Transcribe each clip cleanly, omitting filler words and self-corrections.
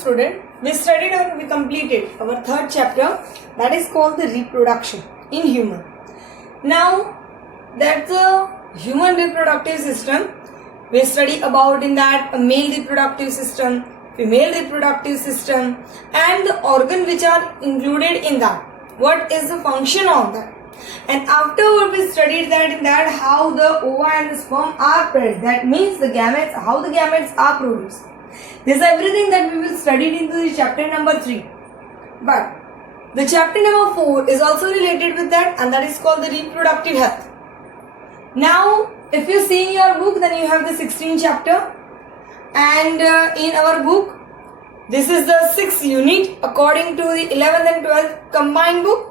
student, we studied or we completed our third chapter, that is called the reproduction in human. Now that's the human reproductive system. We study about in that a male reproductive system, female reproductive system, and the organ which are included in that. What is the function of that? And afterward we studied that in that how the ova and the sperm are produced. That means the gametes, how the gametes are produced. This is everything that we will study into the chapter number 3. But the chapter number 4 is also related with that, and that is called the reproductive health. Now if you see in your book, then you have the 16th chapter, and in our book this is the 6th unit according to the 11th and 12th combined book.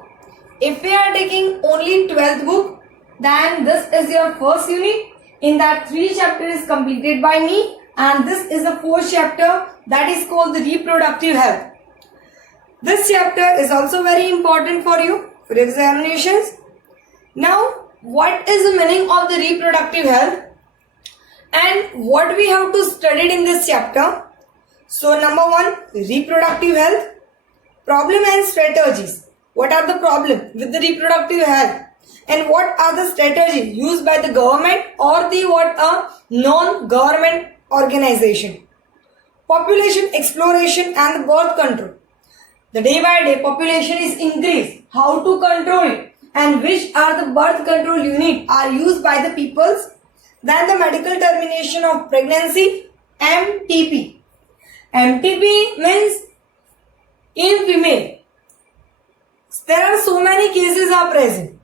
If we are taking only 12th book, then this is your first unit. In that 3 chapters is completed by me, and this is the 4th chapter, that is called the reproductive health. This chapter is also very important for you for examinations. Now what is the meaning of the reproductive health and what we have to study in this chapter? So number 1, reproductive health, problem and strategies. What are the problems with the reproductive health, and what are the strategies used by the government or the non-government organization? Population exploration and birth control. The day by day population is increased. How to control it, and which are the birth control units are used by the peoples? Then the medical termination of pregnancy, MTP. MTP means in female. There are so many cases are present.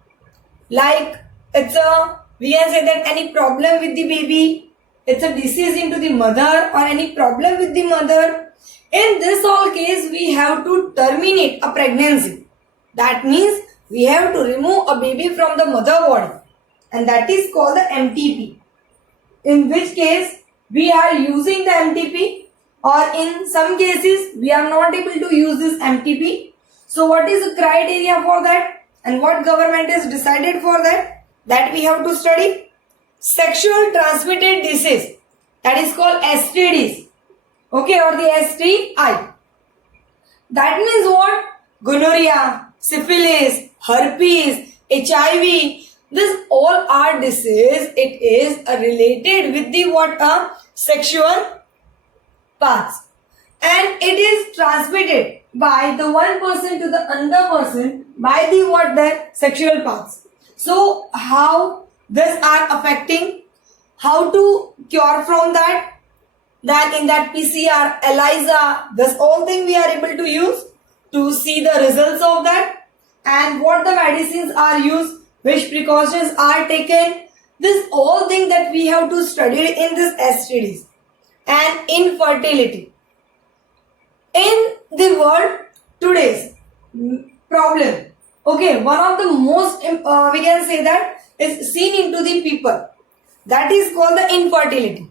Like we can say that any problem with the baby, it's a disease into the mother or any problem with the mother. In this all case, we have to terminate a pregnancy. That means we have to remove a baby from the mother body, and that is called the MTP. In which case we are using the MTP, or in some cases we are not able to use this MTP. So what is the criteria for that, and what government has decided for that? That we have to study. Sexual transmitted disease, that is called STDs, okay, or the STI. That means what? Gonorrhea, syphilis, herpes, HIV, this all are disease. It is related with the sexual parts, and it is transmitted by the one person to the another person by the their sexual parts. So how this are affecting, how to cure from that? Then in that PCR, ELISA, this all thing we are able to use to see the results of that, and what the medicines are used, which precautions are taken. This all thing that we have to study in this STDs. And infertility. In the world today's problem, okay, one of the most we can say that is seen into the people, that is called the infertility.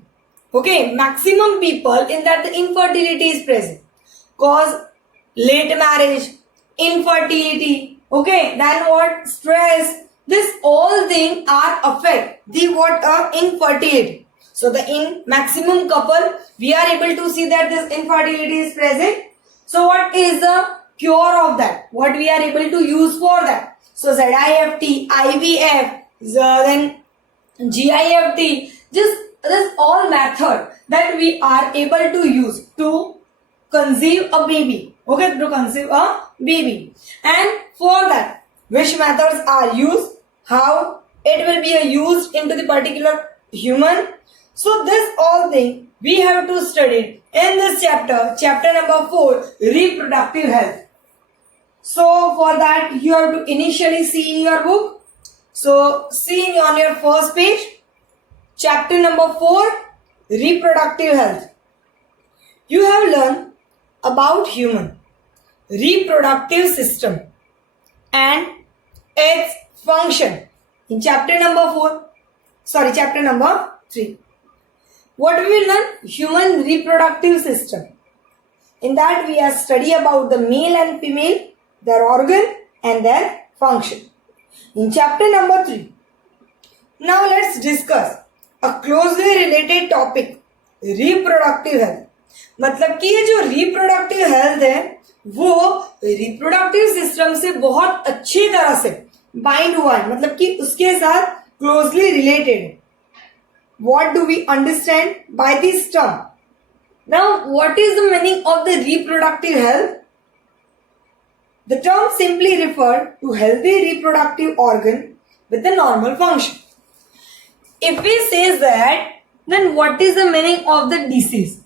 Okay, maximum people in that the infertility is present, cause late marriage, infertility, okay, then what, stress, this all thing are affect the infertility. So the in maximum couple, we are able to see that this infertility is present. So what is the cure of that? What we are able to use for that? So ZIFT, IVF, then GIFT, just this all method that we are able to use to conceive a baby. Okay, to conceive a baby. And for that, which methods are used? How it will be used into the particular human? So this all thing we have to study in this chapter, chapter number 4, reproductive health. So for that you have to initially see in your book. So see on your first page, chapter number 4, reproductive health. You have learned about human reproductive system and its function in chapter number 3. What we will learn? Human reproductive system. In that we are study about the male and female, their organ and their function. In chapter number 3. Now let's discuss a closely related topic, reproductive health. मतलब कि ये जो reproductive health है वो reproductive system से बहुत अच्छी तरह से बाइंड हुआ है, मतलब कि उसके साथ क्लोजली रिलेटेड है. What do we understand by this term? Now, what is the meaning of the reproductive health? The term simply referred to healthy reproductive organ with a normal function. If we say that, then what is the meaning of the disease?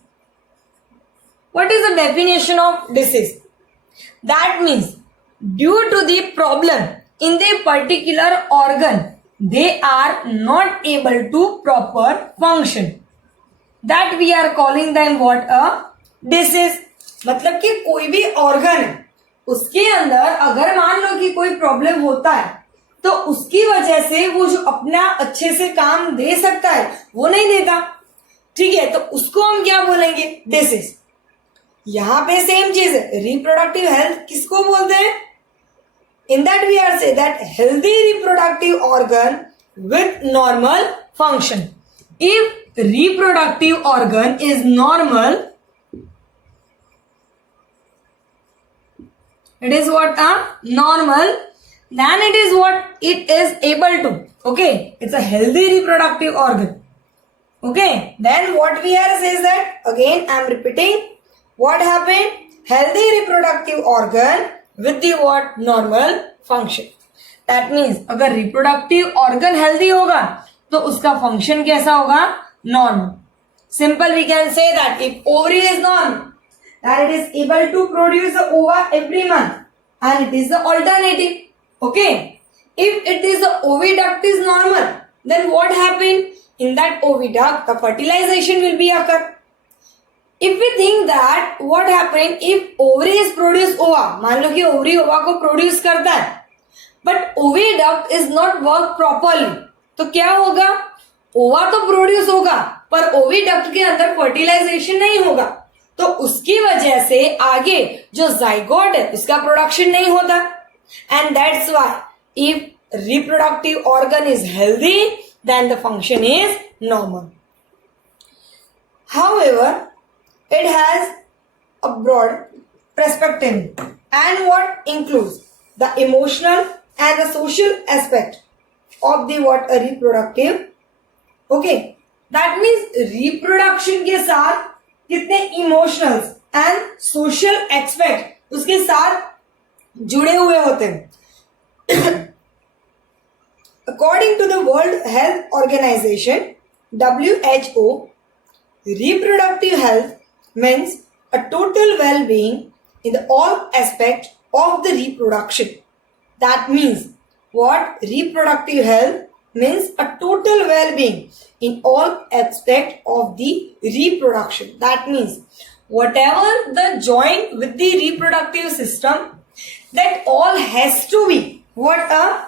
What is the definition of disease? That means due to the problem in the particular organ, they are not able to proper function. That we are calling them what? A disease. मतलब कि कोई भी organ है उसके अंदर अगर मान लो कि कोई प्रॉब्लम होता है तो उसकी वजह से वो जो अपना अच्छे से काम दे सकता है वो नहीं देता. ठीक है, तो उसको हम क्या बोलेंगे? डिसीज. यहां पे सेम चीज है. रिप्रोडक्टिव हेल्थ किसको बोलते हैं? In that we are say that healthy reproductive organ with normal function. If reproductive organ is normal, it is what? A normal, then it is what? It is able to. Okay, it's a healthy reproductive organ. Okay, then what we are says that, again I am repeating, what happened? Healthy reproductive organ with the what? Normal function. That means अगर reproductive organ healthy होगा तो उसका function कैसा होगा? Normal. Simple we can say that if ovary is normal, that it is able to produce the ova every month and it is the alternative. Okay. If it is the oviduct is normal, then what happened? In that oviduct, the fertilization will be occur. If we think that what happened if ovary is produce ova, मान लो कि ovary ova को produce करता है, but oviduct is not work properly, तो क्या होगा? ova तो produce होगा पर oviduct के अंदर fertilization नहीं होगा, तो उसकी वजह से आगे जो zygote है उसका production नहीं होता. And that's why if reproductive organ is healthy, then the function is normal. However, it has a broad perspective and what includes the emotional and the social aspect of the what? A reproductive. Okay, that means reproduction के साथ कितने emotional and social aspect उसके साथ जुड़े हुए होते हैं. According to the World Health Organization (WHO), reproductive health means a total well-being in the all aspect of the reproduction. That means what? Reproductive health means a total well-being in all aspect of the reproduction. That means whatever the joint with the reproductive system, that all has to be what? A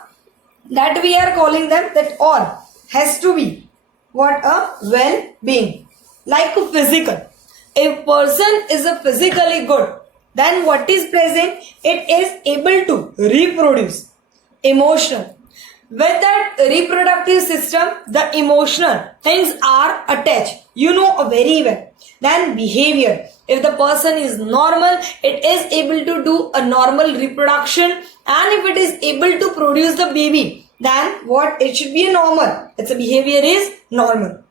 that we are calling them, that all has to be what? A well-being. Like a physical. If person is a physically good, then what is present? It is able to reproduce. Emotional. With that reproductive system, the emotional things are attached. You know very well. Then behavior. If the person is normal, it is able to do a normal reproduction, and if it is able to produce the baby, then what? It should be normal. Its behavior is normal.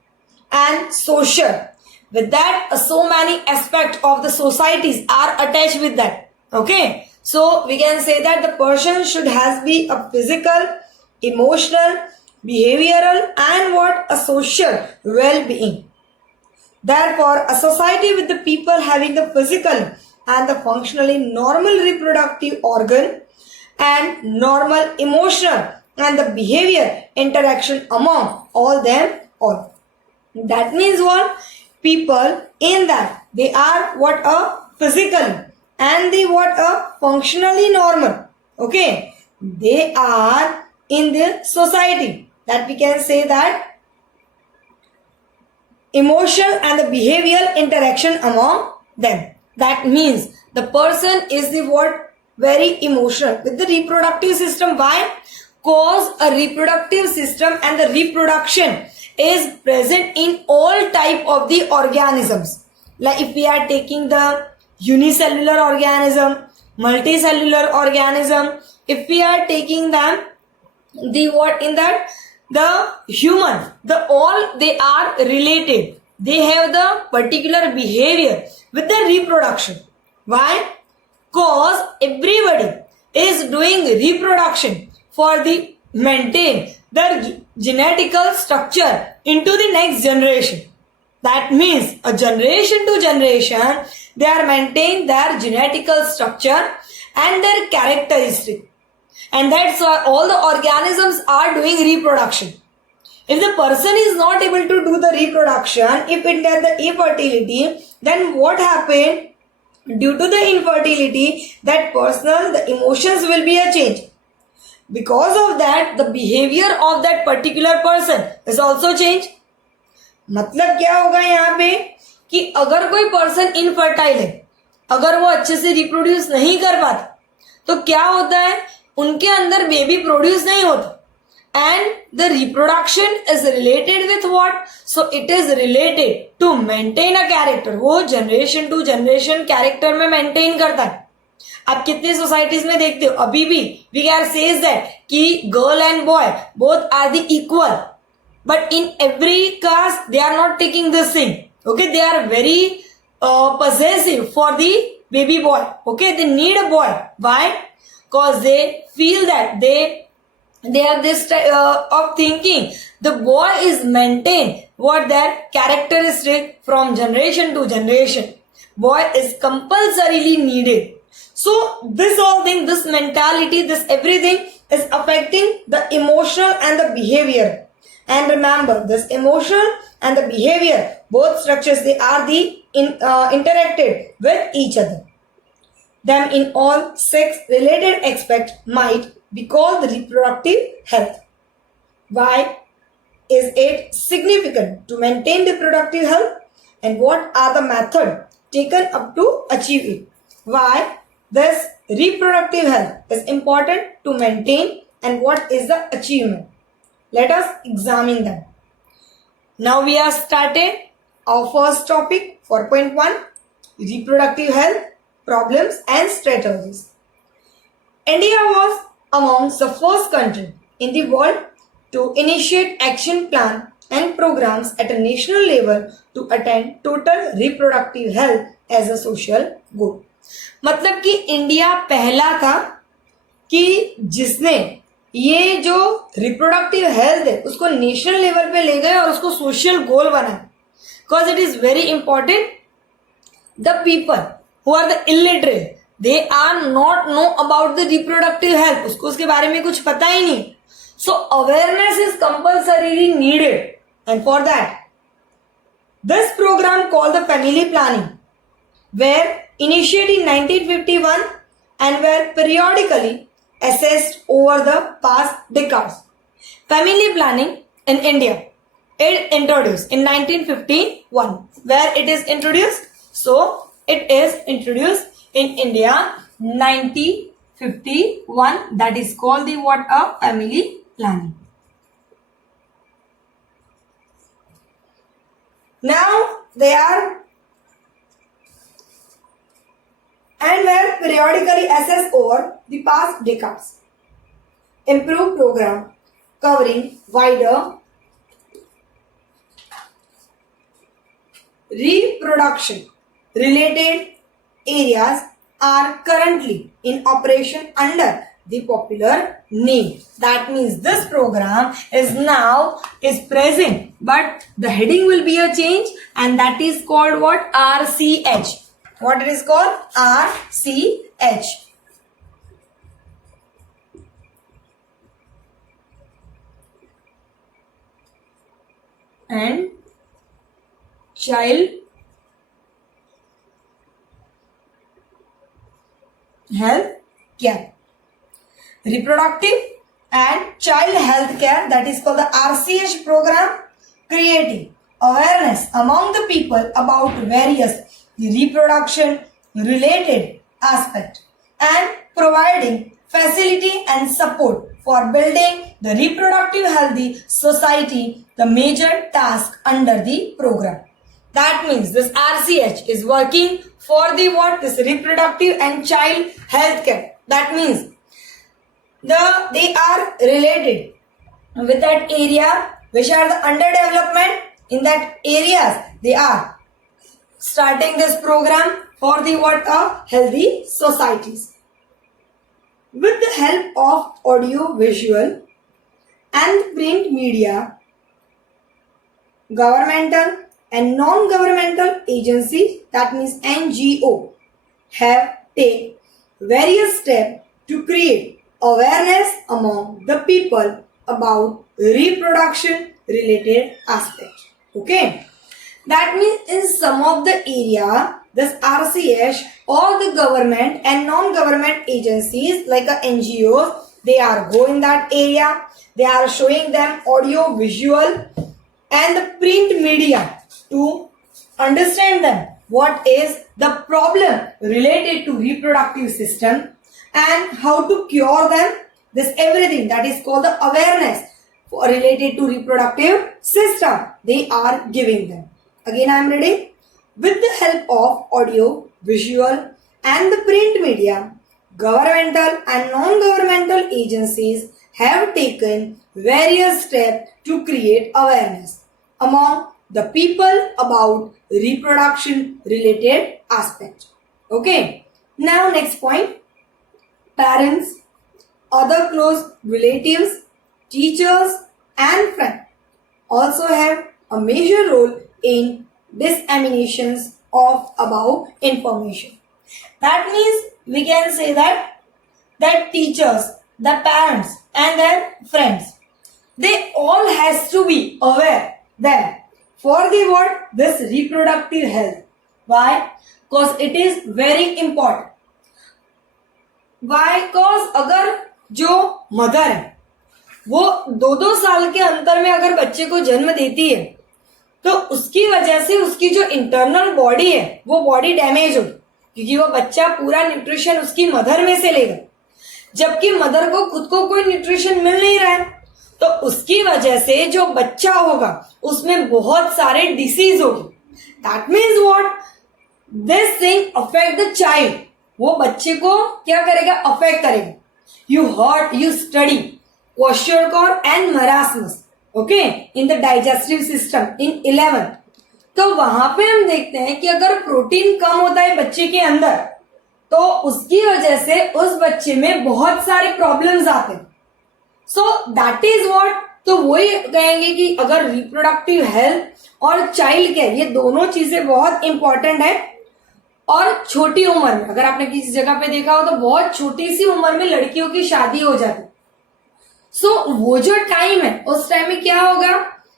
And social. With that, so many aspects of the societies are attached with that. Okay. So we can say that the person should has be a physical, emotional, behavioral, and what? A social well-being. Therefore, a society with the people having the physical and the functionally normal reproductive organ and normal emotional and the behavior interaction among all them all. That means what? People in that they are what? A physically and they what? A functionally normal. Okay. They are in the society, that we can say that emotional and the behavioral interaction among them. That means the person is the what? Very emotional with the reproductive system. Why? Cause a reproductive system and the reproduction is present in all type of the organisms. Like if we are taking the unicellular organism, multicellular organism. If we are taking them, the what in that, the human, the all they are related. They have the particular behavior with the reproduction. Why? Cause everybody is doing reproduction for the maintain their genetical structure into the next generation. That means a generation to generation, they are maintaining their genetical structure and their characteristic. And that's why all the organisms are doing reproduction. If the person is not able to do the reproduction, if it has the infertility, then what happened? Due to the infertility, that person, the emotions will be a change. Because of that, the behavior of that particular person is also changed. मतलब क्या होगा यहाँ पे कि अगर कोई person infertile है, अगर वो अच्छे से रिप्रोड्यूस नहीं कर पाता, तो क्या होता है, उनके अंदर बेबी प्रोड्यूस नहीं होता. And the reproduction is related with what? So it is related to maintain a character. वो generation to generation character में maintain करता है. आप कितने सोसाइटीज में देखते हो, अभी भी we can say that कि girl and boy both are the equal, but in every caste they are not taking this thing. Okay, they are very possessive for the baby boy. Okay, they need a boy. Why? Because they feel that they have this of thinking. The boy is maintained what that characteristic from generation to generation. Boy is compulsorily needed. So this whole thing, this mentality, this everything is affecting the emotional and the behavior. And remember, this emotion and the behavior, both structures, they are the interacted with each other. Them in all 6 related aspects might be called the reproductive health. Why is it significant to maintain reproductive health, and what are the methods taken up to achieve it? Why this reproductive health is important to maintain, and what is the achievement? Let us examine them. Now we have started our first topic, 4.1, reproductive health, problems and strategies. India was amongst the first country in the world to initiate action plan and programs at a national level to attain total reproductive health as a social goal. मतलब कि India पहला था कि जिसने ये जो reproductive health है उसको नेशनल लेवल पे ले गए और उसको सोशल गोल बनाया. Because it is very important. The people who are the illiterate, they are not know about the reproductive health, उसको उसके बारे में कुछ पता ही नहीं. So awareness is compulsorily needed, and for that this programme called the family planning were initiated in 1951 and were periodically assessed over the past decades. Family planning in India, it introduced in 1951. Where it is introduced? So it is introduced in India 1951. That is called the what? A family planning. Now they are and were periodically assessed over the past decades. Improved program covering wider reproduction related areas are currently in operation under the popular name. That means this program is present, but the heading will be a change, and that is called what? RCH. What it is called? RCH. And child health care. Reproductive and child health care, that is called the RCH program, creating awareness among the people about various reproduction related aspect and providing facility and support for building the reproductive healthy society, the major task under the program. That means this RCH is working for the what? This reproductive and child health care. That means they are related with that area which are the underdevelopment. In that areas they are starting this program for the what? Healthy societies. With the help of audio visual and print media, governmental and non-governmental agencies, that means NGO, have taken various steps to create awareness among the people about reproduction related aspects. Okay, that means in some of the area, this RCH, all the government and non-government agencies like NGOs, they are go in that area. They are showing them audio, visual and the print media to understand them what is the problem related to reproductive system and how to cure them. This everything that is called the awareness related to reproductive system they are giving them. Again I am reading. With the help of audio, visual and the print media, governmental and non-governmental agencies have taken various steps to create awareness among the people about reproduction related aspects. Okay. Now next point. Parents, other close relatives, teachers and friends also have a major role in disseminations of above information. That means we can say that teachers, the parents and their friends, they all has to be aware that for the what? This reproductive health. Why? Because it is very important. Why? Because अगर जो mother है वो 2-2 साल के अंतर में अगर बच्चे को जन्म देती है तो उसकी वजह से उसकी जो इंटरनल बॉडी है वो बॉडी डैमेज होगी, क्योंकि वो बच्चा पूरा न्यूट्रिशन उसकी मदर में से लेगा, जबकि मदर को खुद को कोई न्यूट्रिशन मिल नहीं रहा है, तो उसकी वजह से जो बच्चा होगा उसमें बहुत सारे डिसीज होगी. That means what? This thing affect the child. वो बच्चे को क्या करेगा? अफेक्ट करेगा. You heard, you study kwashiorkor and marasmus, okay, in the digestive system in 11th. तो वहां पे हम देखते हैं कि अगर प्रोटीन कम होता है बच्चे के अंदर तो उसकी वजह से उस बच्चे में बहुत सारे प्रॉब्लम्स आते हैं. So that is what. तो वही कहेंगे कि अगर रिप्रोडक्टिव हेल्थ और चाइल्ड केयर ये दोनों चीजें बहुत इंपॉर्टेंट है. और छोटी उम्र में, अगर आपने किसी जगह पे देखा हो तो बहुत छोटी सी उम्र में लड़कियों की शादी हो जाती. सो वो जो टाइम है उस टाइम में क्या होगा?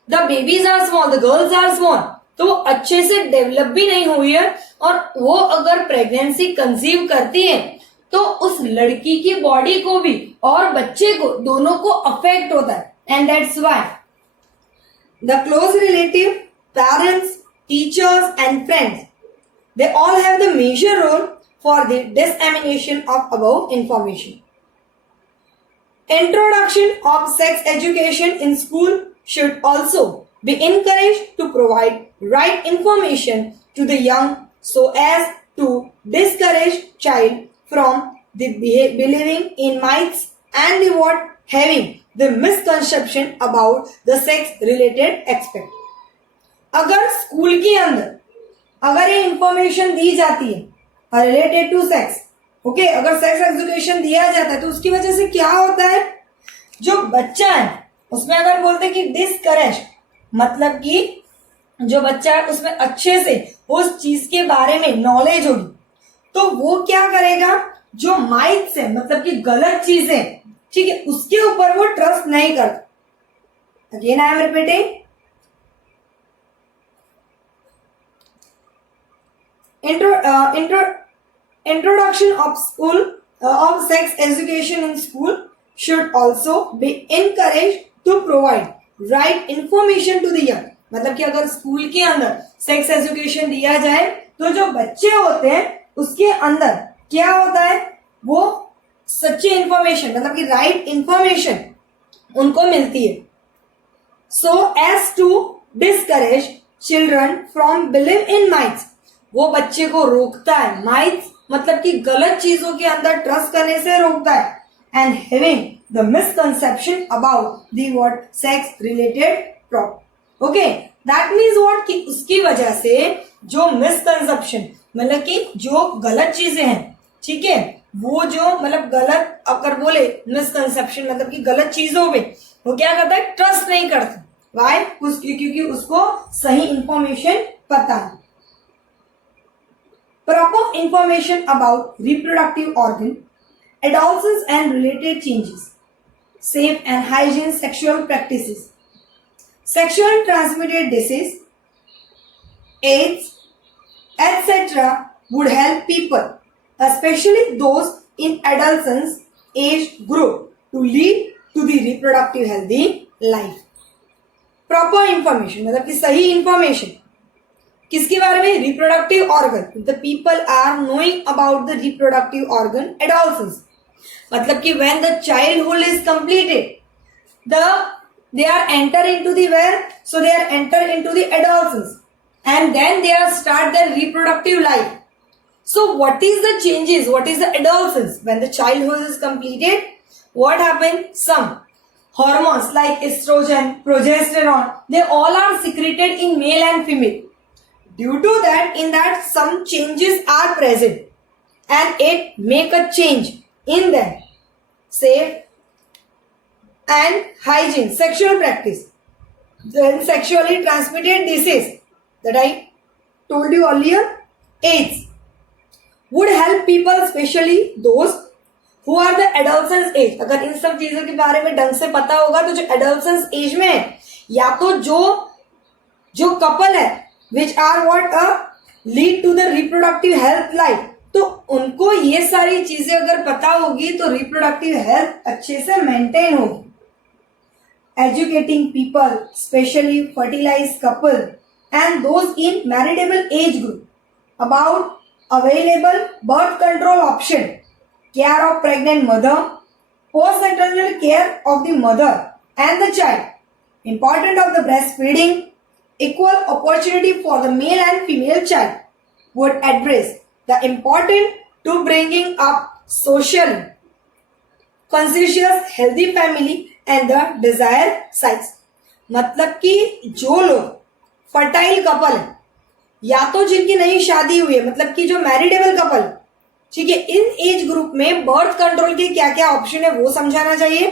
The babies are small, the girls are small, तो वो अच्छे से डेवलप भी नहीं हुई है. और वो अगर प्रेगनेंसी कंसीव करती है तो उस लड़की की बॉडी को भी और बच्चे को दोनों को अफेक्ट होता है. And that's why the close relative, parents, teachers and friends, they all have the major role for the dissemination of above information. Introduction of sex education in school should also be encouraged to provide right information to the young so as to discourage child from the believing in myths and the what? Having the misconception about the sex related aspect. अगर school के अंदर अगर ये information दी जाती है related to sex, okay, अगर sex education दिया जाता है तो उसकी वजह से क्या होता है? जो बच्चा है उसमें अगर बोलते हैं कि डिस्करेज, मतलब कि जो बच्चा है उसमें अच्छे से उस चीज के बारे में नॉलेज होगी, तो वो क्या करेगा? जो माइथ्स है, मतलब कि गलत चीजें, ठीक है, उसके ऊपर वो ट्रस्ट नहीं करता. Again I am repeating. Introduction of school of sex education in school should also be encouraged to provide right information to the young. मतलब कि अगर स्कूल के अंदर सेक्स एजुकेशन दिया जाए तो जो बच्चे होते हैं उसके अंदर क्या होता है? वो सच्ची इंफॉर्मेशन, मतलब कि राइट इंफॉर्मेशन उनको मिलती है. So as to discourage children from believe in myths. वो बच्चे को रोकता है, myths मतलब कि गलत चीजों के अंदर ट्रस्ट करने से रोकता है, and having the misconception about the what sex related problem. Okay, that means what कि उसकी वजह से जो मिसकंसेप्शन मतलब कि जो गलत चीजें हैं, ठीक है, वो जो मतलब गलत अगर बोले मिसकंसेप्शन मतलब कि गलत चीजों पे वो क्या करता है, ट्रस्ट नहीं करता. वाई? क्योंकि उसको सही इंफॉर्मेशन पता है. Proper information about reproductive organ, adolescence and related changes, safe and hygiene sexual practices, sexual transmitted disease, AIDS, etc. would help people, especially those in adolescence age group, to lead to the reproductive healthy life. Proper information मतलब कि सही information किसके बारे में? Reproductive organ. The people are knowing about the reproductive organ adolescence मतलब कि when the childhood is completed they are enter into the where, so they are enter into the adolescence and then they are start their reproductive life. So what is the changes, what is the adolescence? When the childhood is completed, what happen? Some hormones like estrogen, progesterone, they all are secreted in male and female. Due to that, in that some changes are present and it make a change in them. Safe and hygiene sexual practice, then sexually transmitted disease that I told you earlier, AIDS, would help people, especially those who are the adolescence age. अगर इन सब चीजों के बारे में ढंग से पता होगा तो जो adolescence age में है, या तो जो कपल है which are what lead to the reproductive health life, तो उनको ये सारी चीजें अगर पता होगी तो रिप्रोडक्टिव हेल्थ अच्छे से मेंटेन होगी. Educating people, especially fertilized couple and those in marriageable age group, about available birth control option, care of pregnant mother, postnatal care of the mother and the child, importance of the breastfeeding, equal opportunity for the male and female child, would address the importance to bringing up social, conscious, healthy family and the desired size. मतलब कि जो लोग fertile couple है या तो जिनकी नई शादी हुई है, मतलब कि जो मैरिडेबल कपल, ठीक है, इन एज ग्रुप में बर्थ कंट्रोल के क्या क्या ऑप्शन है वो समझाना चाहिए.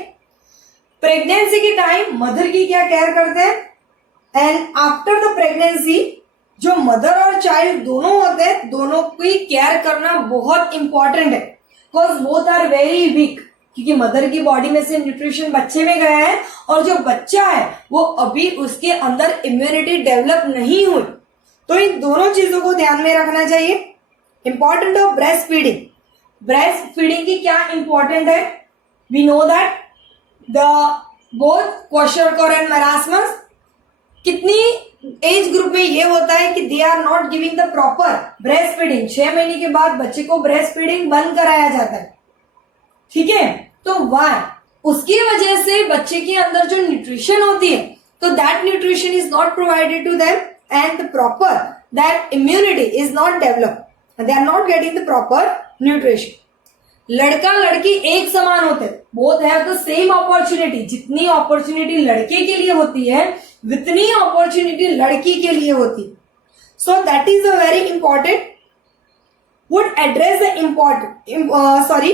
प्रेगनेंसी के टाइम मदर की क्या केयर करते हैं एंड आफ्टर द प्रेगनेंसी जो मदर और चाइल्ड दोनों होते हैं, दोनों की केयर करना बहुत इंपॉर्टेंट है. Because both are very weak, क्योंकि मदर की बॉडी में से न्यूट्रिशन बच्चे में गया है और जो बच्चा है वो अभी उसके अंदर इम्यूनिटी डेवलप नहीं हुई. तो इन दोनों चीजों को ध्यान में रखना चाहिए. Important of breast feeding. Breast feeding की क्या इंपॉर्टेंट है? We know that the both kwashiorkor and marasmus, कितनी एज ग्रुप में ये होता है कि they are not giving the proper breast feeding. 6 महीने के बाद बच्चे को ब्रेस्ट फीडिंग बंद कराया जाता है, ठीक है. तो वाई? उसकी वजह से बच्चे के अंदर जो न्यूट्रिशन होती है तो that nutrition is not provided to them and the proper that immunity is not developed, they are not getting the proper nutrition. लड़का लड़की एक समान होते हैं, both have the same opportunity. जितनी अपॉर्चुनिटी लड़के के लिए होती है उतनी अपॉर्चुनिटी लड़की के लिए होती है. So that is a very important, would address the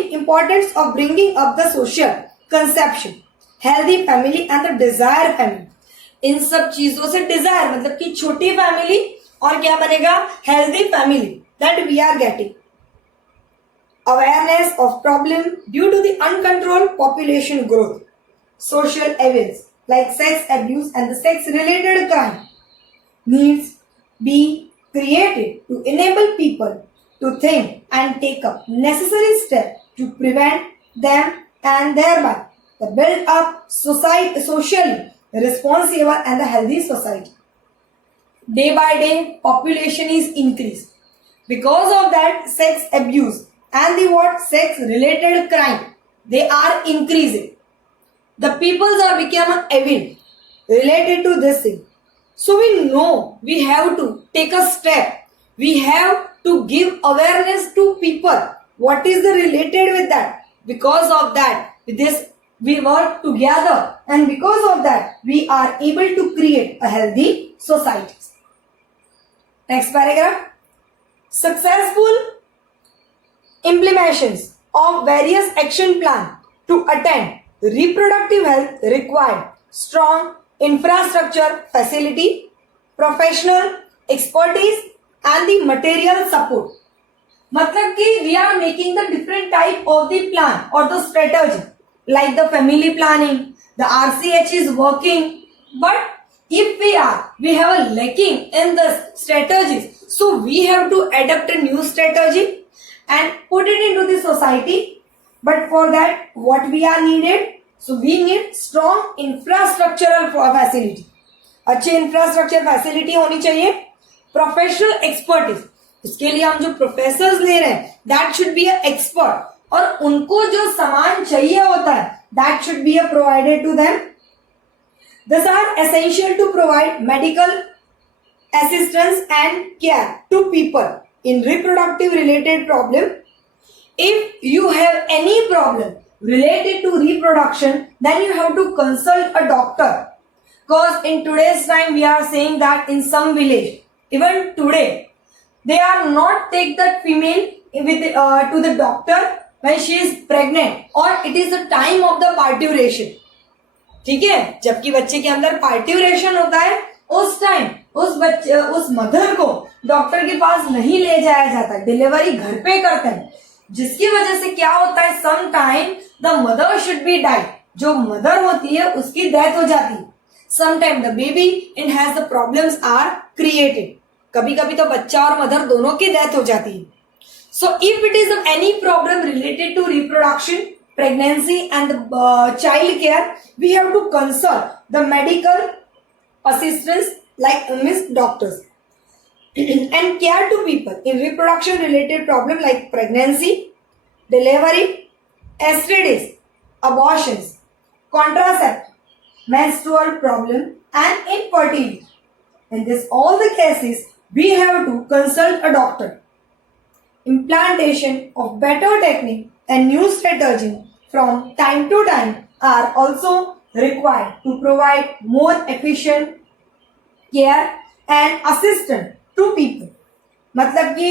importance of bringing up the social conception, healthy family and the desired family. इन सब चीजों से डिजायर मतलब कि छोटी फैमिली और क्या बनेगा, healthy family, that we are getting. Awareness of problem due to the uncontrolled population growth, social evidence like sex abuse and the sex related crime needs be created to enable people to think and take up necessary steps to prevent them and thereby the build up socially responsible and the healthy society. Day by day population is increased. Because of that, sex abuse and the sex related crime, they are increasing. The peoples are become avid related to this thing. So we know we have to take a step. We have to give awareness to people. What is the related with that? Because of that, with this we work together, and because of that we are able to create a healthy society. Next paragraph. Successful implementations of various action plan to attain reproductive health require strong infrastructure facility, professional expertise and the material support. मतलब कि we are making the different type of the plan or the strategy, like the family planning, the RCH is working, but if we have a lacking in the strategies, so we have to adapt a new strategy and put it into the society. But for that what we are needed? So we need strong infrastructural facility. अच्छे infrastructure facility होनी चाहिए. Professional expertise, उसके लिए हम जो professors ले रहे हैं that should be a expert, और उनको जो सामान चाहिए होता है that should be a provided to them. These are essential to provide medical assistance and care to people in reproductive related problem. If you have any problem related to reproduction, then you have to consult a doctor. Because in today's time we are saying that in some village, even today, they are not take that female with to the doctor when she is pregnant or it is the time of the parturition. ठीक है, जबकि बच्चे के अंदर parturition होता है उस time उस मदर को डॉक्टर के पास नहीं ले जाया जाता, डिलीवरी घर पे करते हैं, जिसकी वजह से क्या होता है some time the mother should be died. जो मदर होती है उसकी डेथ हो जाती है. Some time the baby in has the problems are created. कभी कभी तो बच्चा और मदर दोनों की डेथ हो जाती है. So if it is any problem related to reproduction, pregnancy and the child care, we have to consult the medical assistants like doctors and care to people in reproduction related problem like pregnancy, delivery, STDs, abortions, contraception, menstrual problem and infertility. In this all the cases we have to consult a doctor. Implantation of better technique and new strategy from time to time are also required to provide more efficient care and assistance to people. मतलब कि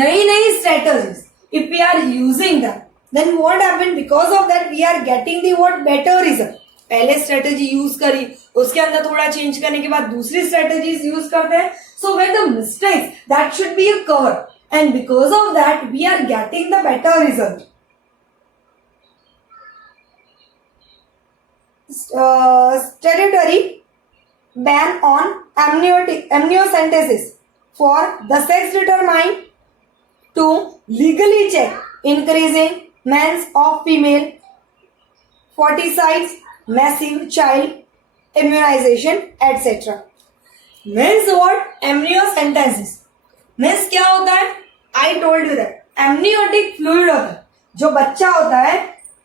नई strategies, if we are using them, then what happen? Because of that we are getting the what better result. पहले strategy use करी, उसके अंदर थोड़ा change करने के बाद दूसरी strategies use करते हैं. So where the mistakes that should be covered, and because of that we are getting the better result. Statutory ban on amniocentesis for the sex determined to legally check increasing men's of female foeticides, massive child immunization, etc. Means what? Amniocentesis means क्या होता है? I told you that amniotic fluid होता है. जो बच्चा होता है,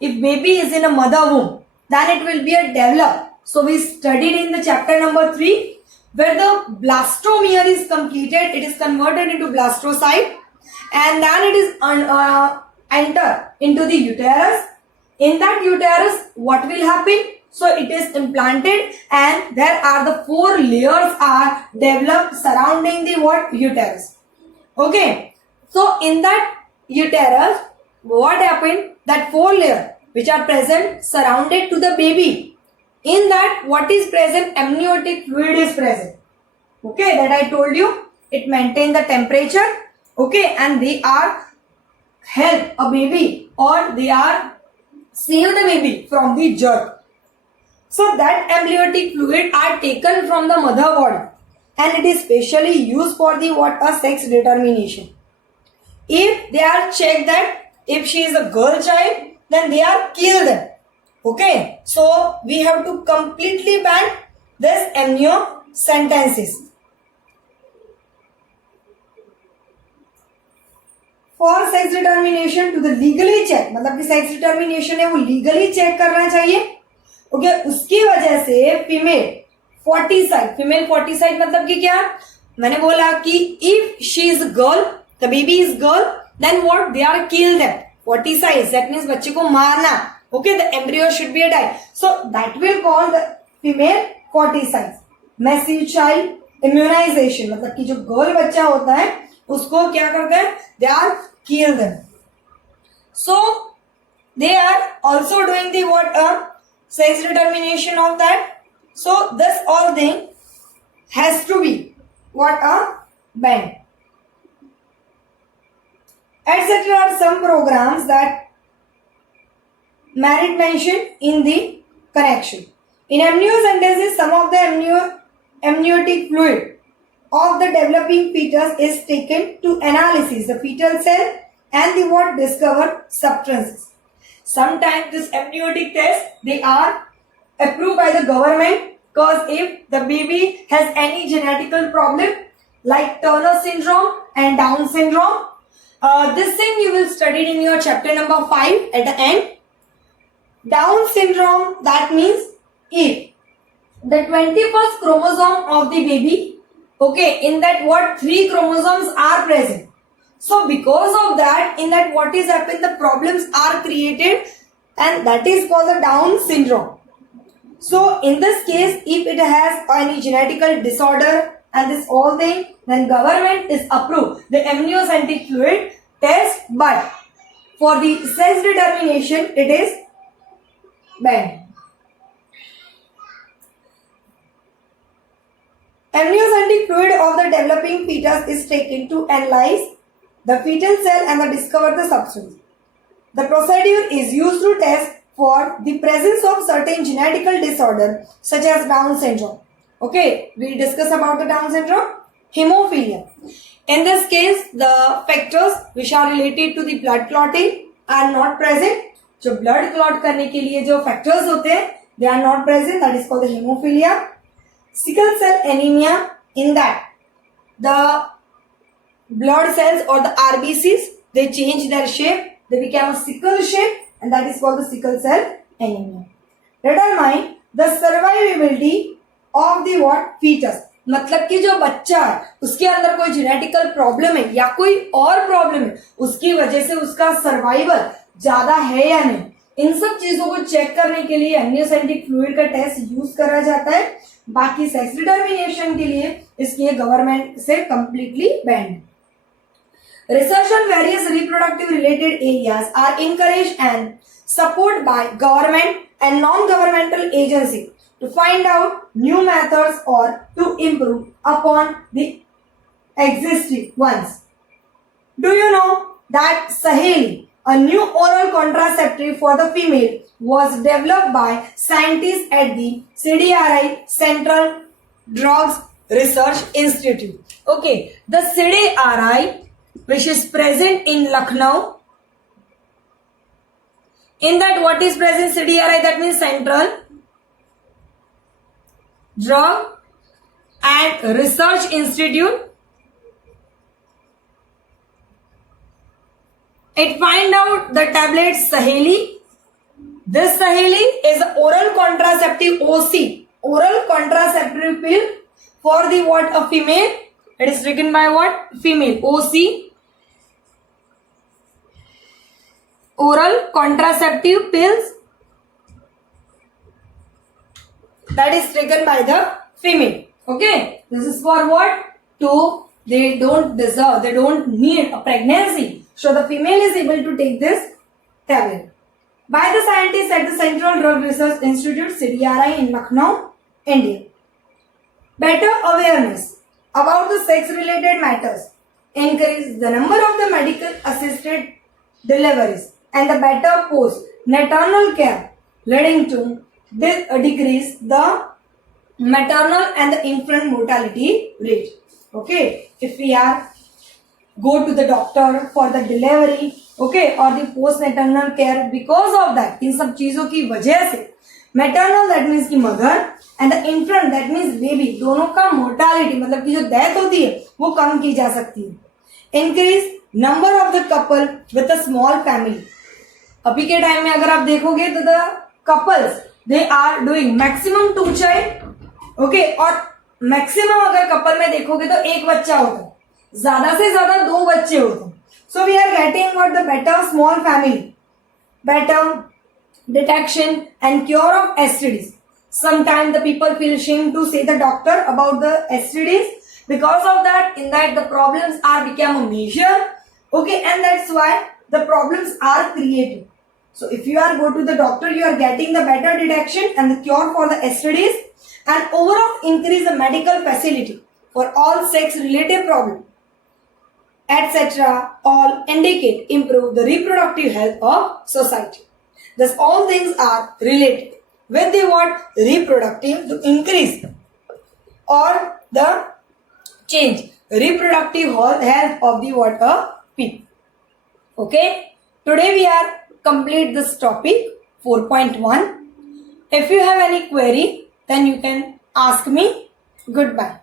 if baby is in a mother womb, then it will be a develop. So we studied in the chapter number 3 where the blastomere is completed, it is converted into blastocyte, and then it is enter into the uterus. In that uterus, what will happen? So it is implanted, and there are the 4 layers are developed surrounding the what? Uterus. Okay. So in that uterus, what happened? That 4 layers which are present surrounded to the baby. In that, what is present? Amniotic fluid is present. Okay, that I told you. It maintains the temperature. Okay, and they are help a baby, or they are save the baby from the germ. So that amniotic fluid are taken from the mother body, and it is specially used for the what? A sex determination. If they are checked that if she is a girl child, then they are killed. Okay, so we have to completely ban this amniocentesis. For sex determination to the legally check, मतलब कि sex determination है वो legally check करना चाहिए. Okay, उसकी वजह से female फोर्टिसाइड, female फोर्टिसाइड मतलब कि क्या, मैंने बोला कि if she is girl, the baby is girl, then what, they are kill them, foeticide that means बच्चे को मारना, okay, the embryo should be die, so that will call the female foeticide. Massive child immunization मतलब कि जो girl बच्चा होता है उसको क्या करते हैं, they are kill them. So they are also doing the what sex determination of that. So this all thing has to be what banned. Etc. are some programs that merit mention in the connection. In amniocentesis, some of the amniotic fluid of the developing fetus is taken to analysis the fetal cell and the what discovered substances. Sometimes this amniotic test, they are approved by the government because if the baby has any genetical problem like Turner syndrome and Down syndrome, this thing you will study in your chapter number 5 at the end. Down syndrome, that means if the 21st chromosome of the baby, okay, in that what 3 chromosomes are present. So because of that, in that what is happened, the problems are created and that is called the Down syndrome. So in this case, if it has any genetical disorder and this all thing, then government is approved the amniocentic fluid test, but for the sex determination it is banned. Amniocentic fluid of the developing fetus is taken to analyze the fetal cell and discover the substance. The procedure is used to test for the presence of certain genetical disorder such as Down syndrome. Okay, we discuss about the Down syndrome. Hemophilia. In this case, the factors which are related to the blood clotting are not present. जो blood clot करने के लिए जो factors होते हैं, they are not present. That is called the hemophilia. Sickle cell anemia. In that, the blood cells or the RBCs, they change their shape, they become a sickle shape, and that is called the sickle cell anemia. Determine the survivability of the what fetus. मतलब कि जो बच्चा है उसके अंदर कोई genetical problem है या कोई और प्रॉब्लम है, उसकी वजह से उसका सर्वाइवल ज्यादा है या नहीं, इन सब चीजों को चेक करने के लिए amniocentic fluid का टेस्ट यूज करा जाता है. बाकी सेक्स डिटर्मिनेशन के लिए इसके गवर्नमेंट से completely band. Research on various reproductive related areas are encouraged and supported by government and non-governmental agencies to find out new methods or to improve upon the existing ones. Do you know that Saheli, a new oral contraceptive for the female, was developed by scientists at the CDRI Central Drugs Research Institute. Okay, the CDRI which is present in Lucknow. In that what is present CDRI, that means Central Drug and Research Institute. It find out the tablet Saheli. This Saheli is oral contraceptive OC, oral contraceptive pill for the what, a female. It is taken by what, female, OC. Oral contraceptive pills that is taken by the female. Okay, this is for what, to they don't deserve, they don't need a pregnancy, so the female is able to take this tablet by the scientists at the Central Drug Research Institute CDRI in Lucknow, India. Better awareness about the sex related matters increase the number of the medical assisted deliveries and the better post-natal care, leading to this decrease the maternal and the infant mortality rate. Okay, if we are go to the doctor for the delivery, okay, or the post-natal care, because of that, इन सब चीजों की वजह से maternal that means की mother and the infant that means baby, दोनों का mortality मतलब कि जो death होती है वो कम की जा सकती है. Increase number of the couple with a small family. अभी के टाइम में अगर आप देखोगे तो the couples they are doing maximum 2 child okay और मैक्सिमम अगर कपल में देखोगे तो एक बच्चा होता है, ज्यादा से ज्यादा 2 बच्चे होते हैं. So we are getting what the better small family, better detection and cure of STDs. Sometimes the people feel ashamed to say the doctor about the STDs. Because of that, in that the problems are become a major. Okay, and that's why the problems are created. So if you are go to the doctor, you are getting the better detection and the cure for the STDs and overall increase the medical facility for all sex related problems, etc. all indicate improve the reproductive health of society. Thus all things are related with the what reproductive to increase or the change reproductive health of the what people. Okay, today we are complete this topic 4.1. If you have any query, then you can ask me. Goodbye.